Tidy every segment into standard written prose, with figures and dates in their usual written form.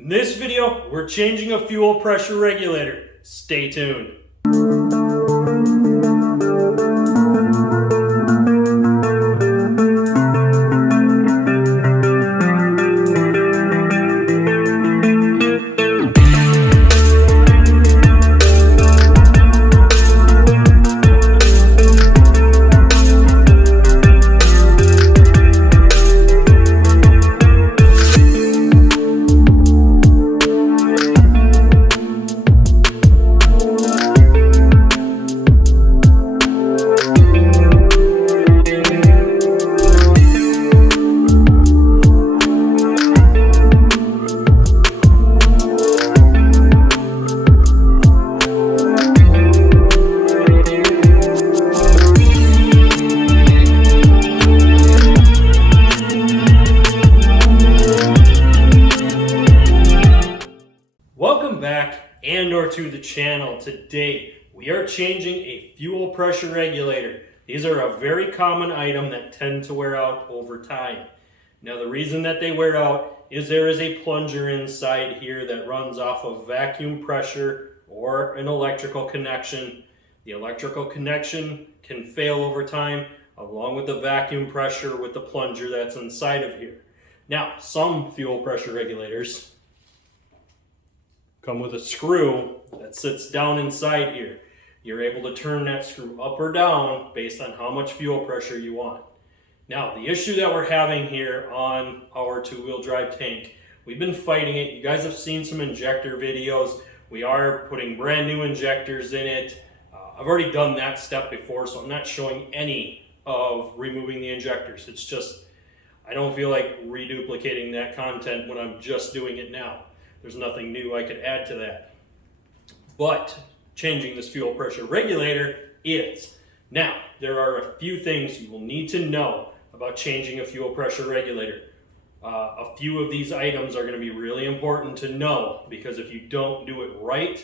In this video, we're changing a fuel pressure regulator. Stay tuned. To the channel. Today we are changing a fuel pressure regulator. These are a very common item that tend to wear out over time. Now the reason that they wear out is there is a plunger inside here that runs off of vacuum pressure or an electrical connection. The electrical connection can fail over time along with the vacuum pressure with the plunger that's inside of here. Now some fuel pressure regulators come with a screw that sits down inside here. You're able to turn that screw up or down based on how much fuel pressure you want. Now, the issue that we're having here on our two-wheel drive tank, we've been fighting it. You guys have seen some injector videos. We are putting brand new injectors in it. I've already done that step before, so I'm not showing any of removing the injectors. It's just, I don't feel like reduplicating that content when I'm just doing it now. There's nothing new I could add to that. But changing this fuel pressure regulator is. Now, there are a few things you will need to know about changing a fuel pressure regulator. A few of these items are going to be really important to know because if you don't do it right,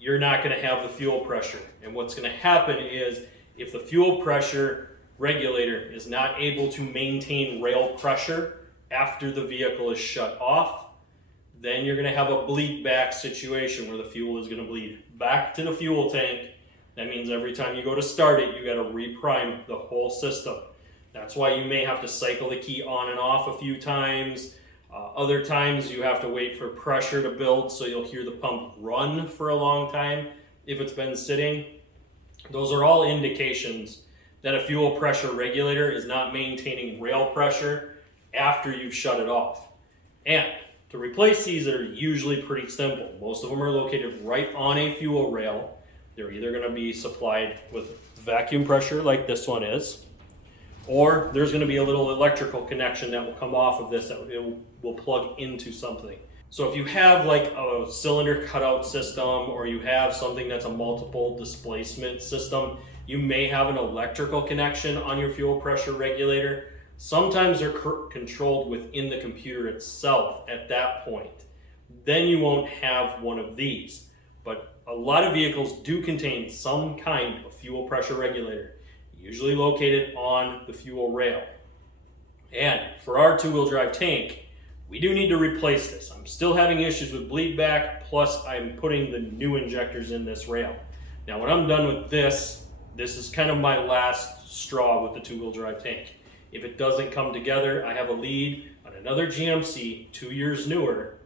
you're not going to have the fuel pressure. And what's going to happen is if the fuel pressure regulator is not able to maintain rail pressure after the vehicle is shut off, then you're going to have a bleed back situation where the fuel is going to bleed back to the fuel tank. That means every time you go to start it, you got to reprime the whole system. That's why you may have to cycle the key on and off a few times. Other times you have to wait for pressure to build, so you'll hear the pump run for a long time if it's been sitting. Those are all indications that a fuel pressure regulator is not maintaining rail pressure after you've shut it off. And to replace these are usually pretty simple. Most of them are located right on a fuel rail. They're either going to be supplied with vacuum pressure like this one is, or there's going to be a little electrical connection that will come off of this that it will plug into something. So if you have like a cylinder cutout system or you have something that's a multiple displacement system, you may have an electrical connection on your fuel pressure regulator. Sometimes they're controlled within the computer itself at that point. Then you won't have one of these. But a lot of vehicles do contain some kind of fuel pressure regulator, usually located on the fuel rail. And for our two-wheel drive tank, we do need to replace this. I'm still having issues with bleed back, plus I'm putting the new injectors in this rail. Now when I'm done with this is kind of my last straw with the two-wheel drive tank. If it doesn't come together, I have a lead on another GMC, 2 years newer,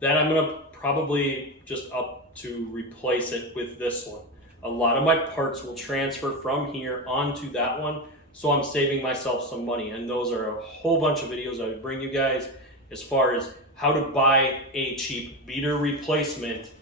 that I'm going to probably just up to replace it with this one. A lot of my parts will transfer from here onto that one, so I'm saving myself some money. And those are a whole bunch of videos I would bring you guys as far as how to buy a cheap beater replacement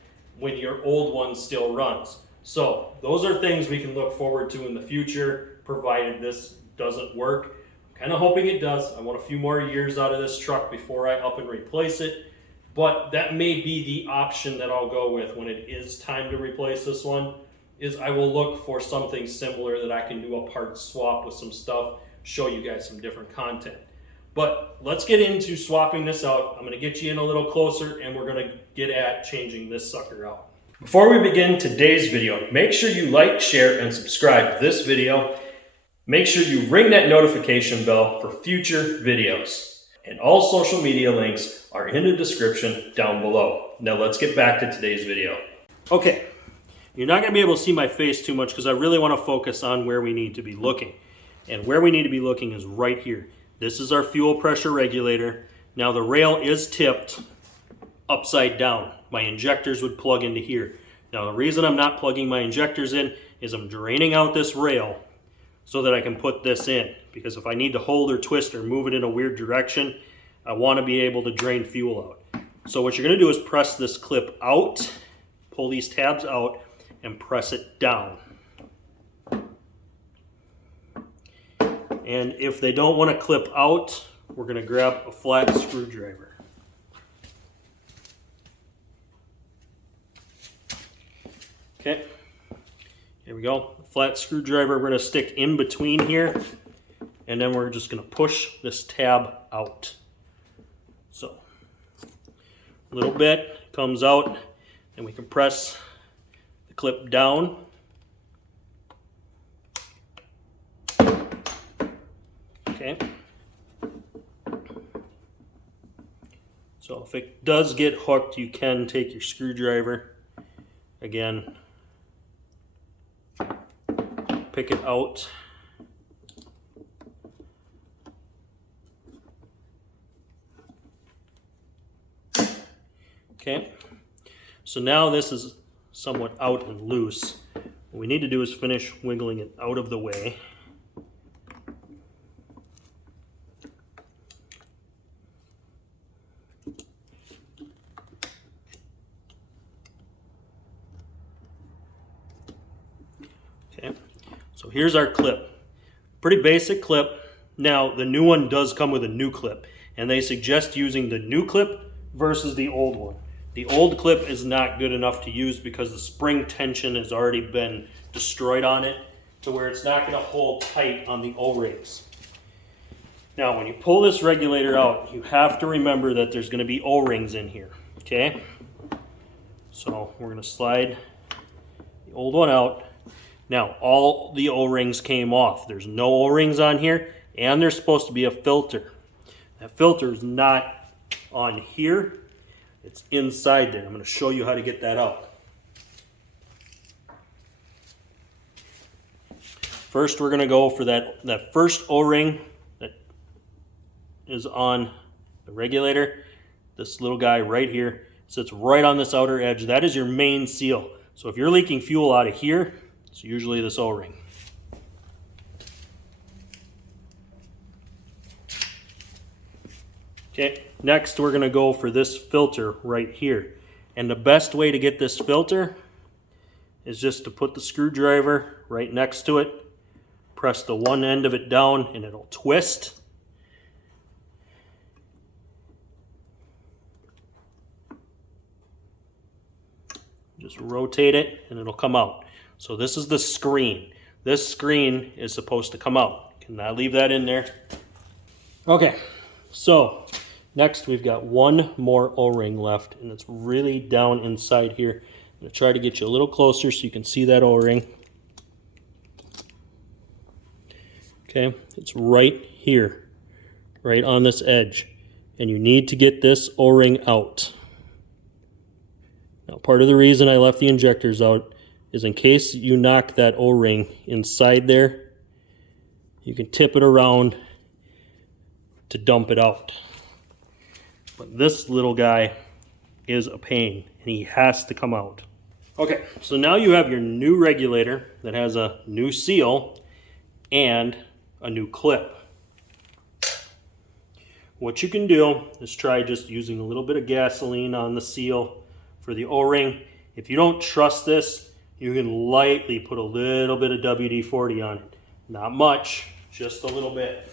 when your old one still runs. So those are things we can look forward to in the future, provided this doesn't work. Kind of hoping it does. I want a few more years out of this truck before I up and replace it, but that may be the option that I'll go with when it is time to replace this one, is I will look for something similar that I can do a part swap with some stuff, show you guys some different content. But let's get into swapping this out. I'm going to get you in a little closer and we're going to get at changing this sucker out. Before we begin today's video, make sure you like, share, and subscribe to this video. Make sure you ring that notification bell for future videos. and all social media links are in the description down below. Now let's get back to today's video. Okay, you're not going to be able to see my face too much because I really want to focus on where we need to be looking. And where we need to be looking is right here. This is our fuel pressure regulator. Now the rail is tipped upside down. My injectors would plug into here. Now the reason I'm not plugging my injectors in is I'm draining out this rail so that I can put this in. Because if I need to hold or twist or move it in a weird direction, I want to be able to drain fuel out. So what you're going to do is press this clip out, pull these tabs out, and press it down. And if they don't want to clip out, we're going to grab a flat screwdriver. Okay, here we go. Flat screwdriver we're going to stick in between here, and then we're just going to push this tab out. So, a little bit comes out, and we can press the clip down. Okay. So if it does get hooked, you can take your screwdriver, again, pick it out. Okay, so now this is somewhat out and loose. What we need to do is finish wiggling it out of the way. Okay, so here's our clip. Pretty basic clip. Now the new one does come with a new clip, and they suggest using the new clip versus the old one. The old clip is not good enough to use because the spring tension has already been destroyed on it to where it's not going to hold tight on the O-rings. Now when you pull this regulator out, you have to remember that there's going to be O-rings in here. Okay, so we're going to slide the old one out. Now all the O-rings came off. There's no O-rings on here, and there's supposed to be a filter. That filter is not on here. It's inside there. I'm going to show you how to get that out. First, we're going to go for that first O-ring that is on the regulator. This little guy right here sits right on this outer edge. That is your main seal. So if you're leaking fuel out of here, it's usually this O-ring. Okay, next we're going to go for this filter right here. And the best way to get this filter is just to put the screwdriver right next to it, press the one end of it down, and it'll twist. Just rotate it and it'll come out. So this is the screen. This screen is supposed to come out. Cannot leave that in there. Okay, so next we've got one more O-ring left, and it's really down inside here. I'm going to try to get you a little closer so you can see that O-ring. Okay, it's right here, right on this edge. And you need to get this O-ring out. Now part of the reason I left the injectors out is in case you knock that O-ring inside there, you can tip it around to dump it out. But this little guy is a pain, and he has to come out. Okay, so now you have your new regulator that has a new seal and a new clip. What you can do is try just using a little bit of gasoline on the seal for the O-ring. If you don't trust this, you can lightly put a little bit of WD-40 on it. Not much, just a little bit.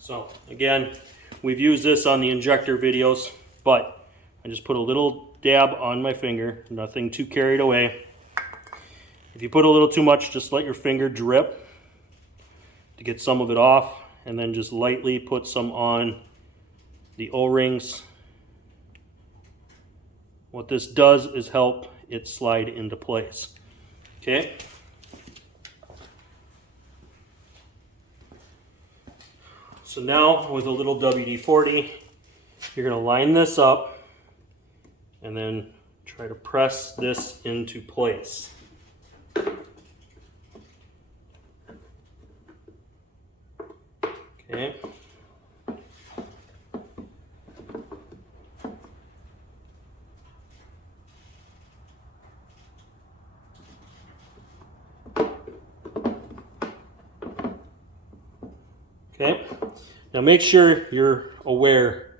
So again, we've used this on the injector videos, but I just put a little dab on my finger, nothing too carried away. If you put a little too much, just let your finger drip to get some of it off, and then just lightly put some on the O-rings. What this does is help it slide into place. Okay? So now with a little WD-40, you're going to line this up and then try to press this into place. Okay. Okay, now make sure you're aware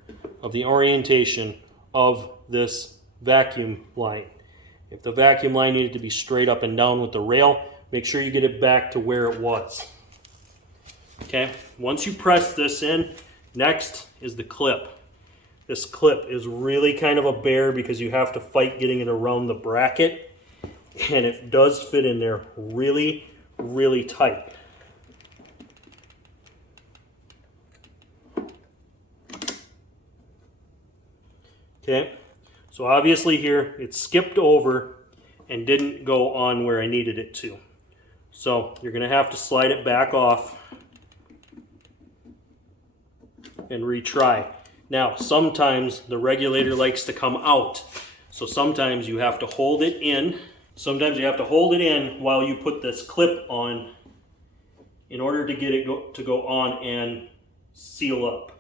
of the orientation of this vacuum line. If the vacuum line needed to be straight up and down with the rail, make sure you get it back to where it was. Okay, once you press this in, next is the clip. This clip is really kind of a bear because you have to fight getting it around the bracket, and it does fit in there really, really tight. Okay, so obviously here it skipped over and didn't go on where I needed it to. So you're going to have to slide it back off and retry. Now sometimes the regulator likes to come out, so sometimes you have to hold it in. Sometimes you have to hold it in while you put this clip on in order to get it to go on and seal up.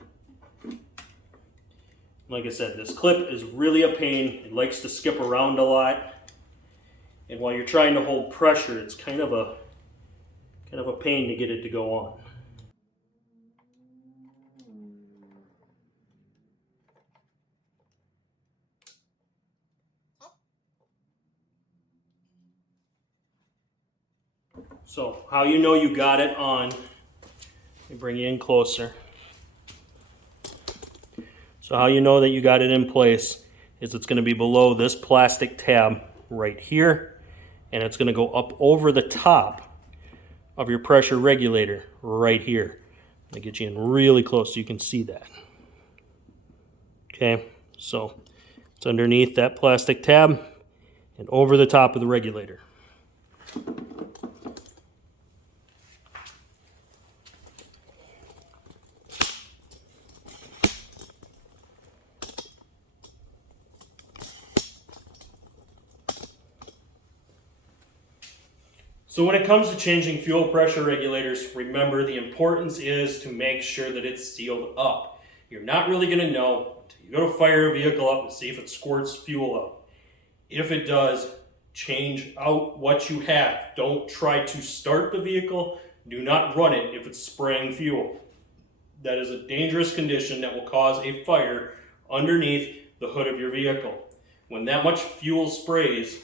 Like I said, this clip is really a pain. It likes to skip around a lot. And while you're trying to hold pressure, it's kind of a pain to get it to go on. So how you know you got it on, let me bring you in closer. So how you know that you got it in place is it's going to be below this plastic tab right here, and it's going to go up over the top of your pressure regulator right here. I'm going to get you in really close so you can see that. Okay, so it's underneath that plastic tab and over the top of the regulator. So when it comes to changing fuel pressure regulators, remember the importance is to make sure that it's sealed up. You're not really going to know until you go to fire a vehicle up and see if it squirts fuel out. If it does, change out what you have. Don't try to start the vehicle. Do not run it if it's spraying fuel. That is a dangerous condition that will cause a fire underneath the hood of your vehicle. When that much fuel sprays,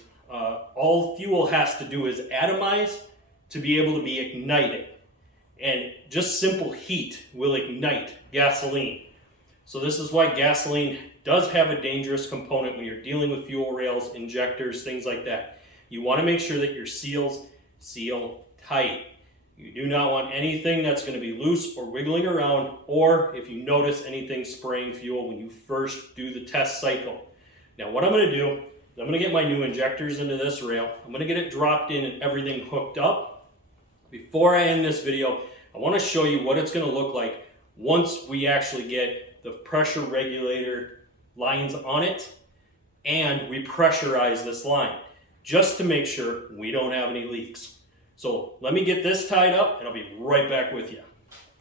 all fuel has to do is atomize to be able to be ignited. And just simple heat will ignite gasoline. So this is why gasoline does have a dangerous component when you're dealing with fuel rails, injectors, things like that. You want to make sure that your seals seal tight. You do not want anything that's going to be loose or wiggling around, or if you notice anything spraying fuel when you first do the test cycle. Now what I'm going to do, I'm going to get my new injectors into this rail. I'm going to get it dropped in and everything hooked up. Before I end this video, I want to show you what it's going to look like once we actually get the pressure regulator lines on it and we pressurize this line, just to make sure we don't have any leaks. So let me get this tied up and I'll be right back with you.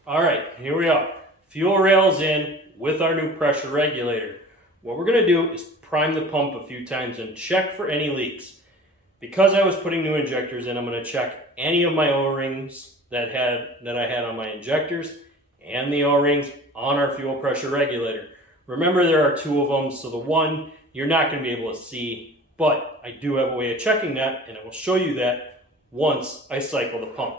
All right, here we are. Fuel rails in with our new pressure regulator. What we're going to do is prime the pump a few times and check for any leaks. Because I was putting new injectors in, I'm going to check any of my O-rings that I had on my injectors and the O-rings on our fuel pressure regulator. Remember, there are two of them, so the one you're not going to be able to see, but I do have a way of checking that, and I will show you that once I cycle the pump.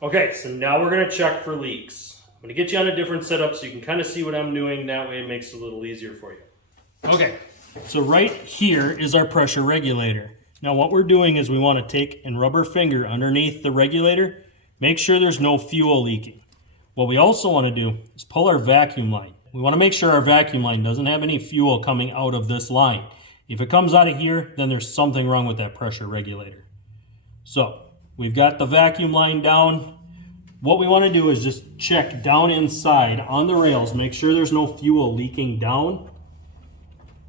Okay, so now we're gonna check for leaks. I'm gonna get you on a different setup so you can kind of see what I'm doing. That way it makes it a little easier for you. Okay, so right here is our pressure regulator. Now what we're doing is we want to take and rub our finger underneath the regulator, make sure there's no fuel leaking. What we also want to do is pull our vacuum line. We want to make sure our vacuum line doesn't have any fuel coming out of this line. If it comes out of here, then there's something wrong with that pressure regulator. So we've got the vacuum line down. What we want to do is just check down inside on the rails, make sure there's no fuel leaking down.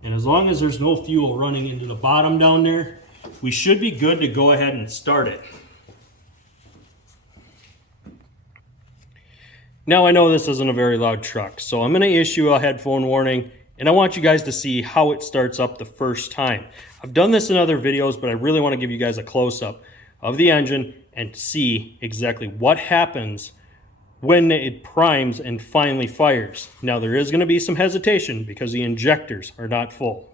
And as long as there's no fuel running into the bottom down there, we should be good to go ahead and start it. Now I know this isn't a very loud truck, so I'm going to issue a headphone warning, and I want you guys to see how it starts up the first time. I've done this in other videos, but I really want to give you guys a close-up of the engine and see exactly what happens when it primes and finally fires. Now there is going to be some hesitation because the injectors are not full.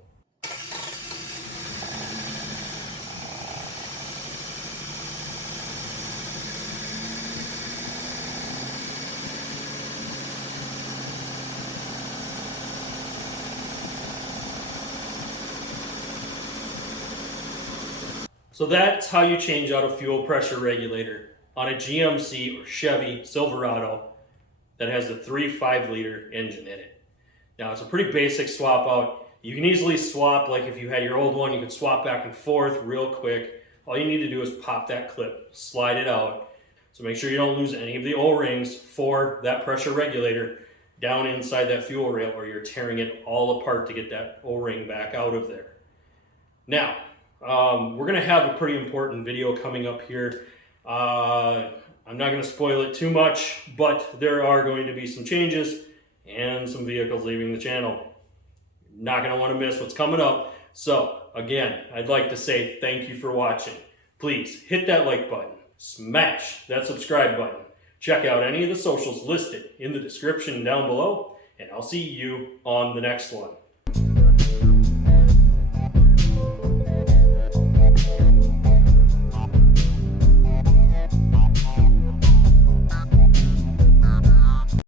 So that's how you change out a fuel pressure regulator on a GMC or Chevy Silverado that has the 3.5 liter engine in it. Now it's a pretty basic swap out. You can easily swap, like if you had your old one, you could swap back and forth real quick. All you need to do is pop that clip, slide it out. So make sure you don't lose any of the O-rings for that pressure regulator down inside that fuel rail, or you're tearing it all apart to get that O-ring back out of there. Now, we're going to have a pretty important video coming up here. I'm not going to spoil it too much, but there are going to be some changes and some vehicles leaving the channel. Not going to want to miss what's coming up. So again, I'd like to say thank you for watching. Please hit that like button, smash that subscribe button, check out any of the socials listed in the description down below, and I'll see you on the next one.